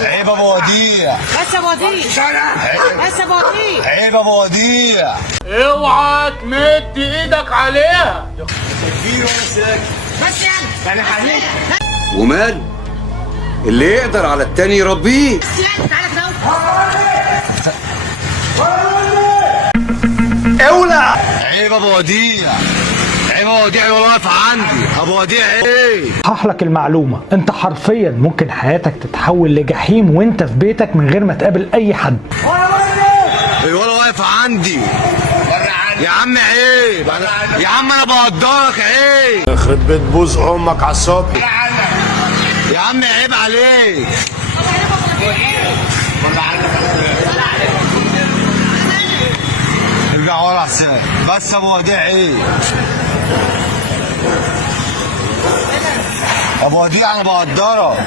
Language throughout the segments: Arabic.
عيب ابو وديع. بس يا ابو وديع. بس يا ابو وديع. عيب ابو وديع. اوعى تمد ايدك عليها. بس يعني حبيبي. ومال اللي يقدر على التاني يربيه. بس يعني تعالى كده اولع. عيب ابو وديع. عيب ابو وديع اللي واقف عندي. ابو وديع ايه؟ هشرح لك المعلومة، انت حرفيا ممكن حياتك تتحول لجحيم وانت في بيتك من غير ما تقابل اي حد. الولا واقف عندي. يا عم عيب. يا عم انا بقدرك. عيب. يخرب بيت بوز امك على الصبح. يا عم عيب عليك. ارجع ورا حسين. بس ابو وديع ايه؟ ابو وديع انا بقدرك.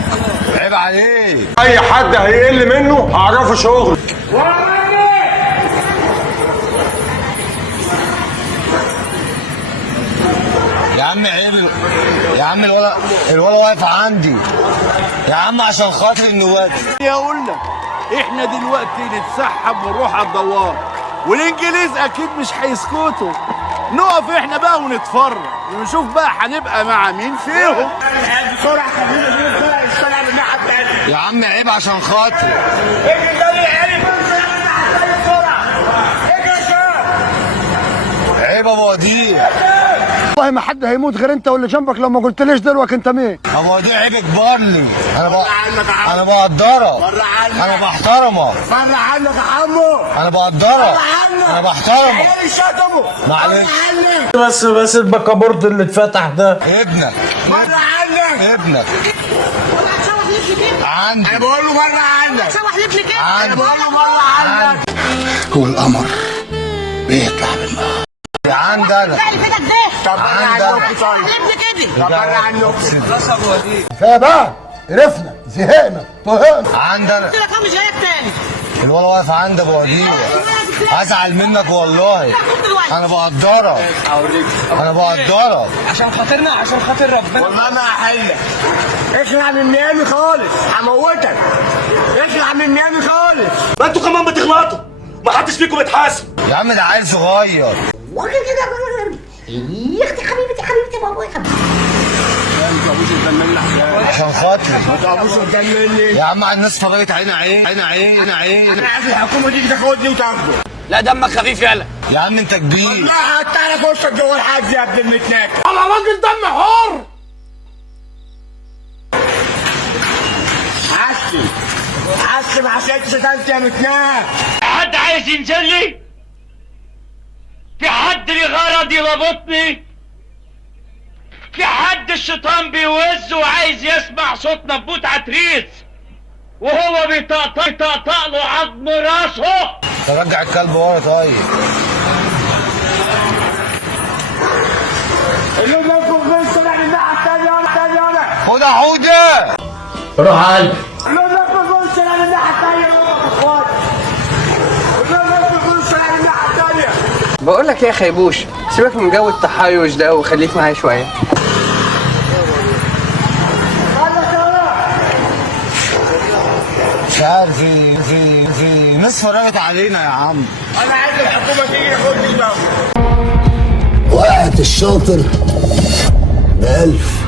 عيب عليك. اي حد هيقل منه هعرفه شغل. يا عم عيب. يا عم الولا واقف عندي. يا عم عشان خاطر النواب. اقول لك احنا دلوقتي نتسحب ونروح على الدوار، والانجليز اكيد مش هيسكتوا. نقف احنا بقى ونتفرج ونشوف بقى هنبقى مع مين فيهم. يا عم عيب عشان خاطر. عيب ابو وديع. والله ما حد هيموت غير انت واللي جنبك لو ما قلتليش دلوقتي انت مين. ابو وديع عيب اكبر لي. انا بقدرك. انا بحترمك. بره عنك يا عمو. انا بقدرك. انا بحترمك. معلش. بس البكابورت اللي اتفتح ده ابنك. بره عنك. ابنك هتشوح لابني كده. عندي. انا بقول له بره عنك. هتشوح لابني كده. عندي. بقول له بره عنك. هو القمر بيطلع بالنهار. يا عندي انا. لا اللي في ايدك ده. طب بره عندي. عنك. هتشوح لابني كده. طب بره عنك. بس ابو وديع. يا بقى عرفنا زهقنا طهقنا. عندي انا. قلت لك انا مش جايك تاني. الولا واقف عندي ابو وديع. ازعل منك والله. انا بقدرك. انا بقدرك. عشان خاطرنا، عشان خاطر ربنا. والله ما هحلك. اخلع من ميامي خالص هموتك. اخلع من ميامي خالص. ما انتوا كمان بتغلطوا، ما حدش فيكم بيتحاسب. يا عم ده عيل صغير. يا اختي حبيبتي بابا يا حبيبتي. عشان خاطري. ما تقفوش قدام مني. يا عم الناس فرجت عيني عين. انا عايز الحكومه تيجي تاخدني وتاخده. لا دمك خفيف يالا. يا عم انت كبير. لا هتعرف وشك جوه الحاج يا ابن المتناك. انا راجل دم حر. عسي ما حسيتش انت يا متناك. حد عايز ينزل لي؟ في حد لي غرض يربطني؟ في حد الشيطان بيوز وعايز يسمع صوت نبوت عتريس وهو بيطقطق له عظم راسه؟ ترجع الكلب ورا طيب. اللي منكم بس طلع من الناحيه الثانيه. خد يا حوده. روح قلبي. اللي منكم بس طلع من الناحيه الثانيه يا اخوات. اللي منكم بس طلع من الناحيه الثانيه. بقول لك يا خيبوش، سيبك من جو التحيش ده وخليك معايا شويه. مش عارف في ناس فرجت علينا يا عم. انا عايز الحكومه تيجي تاخدني بقى. وقعت الشاطر ب1000.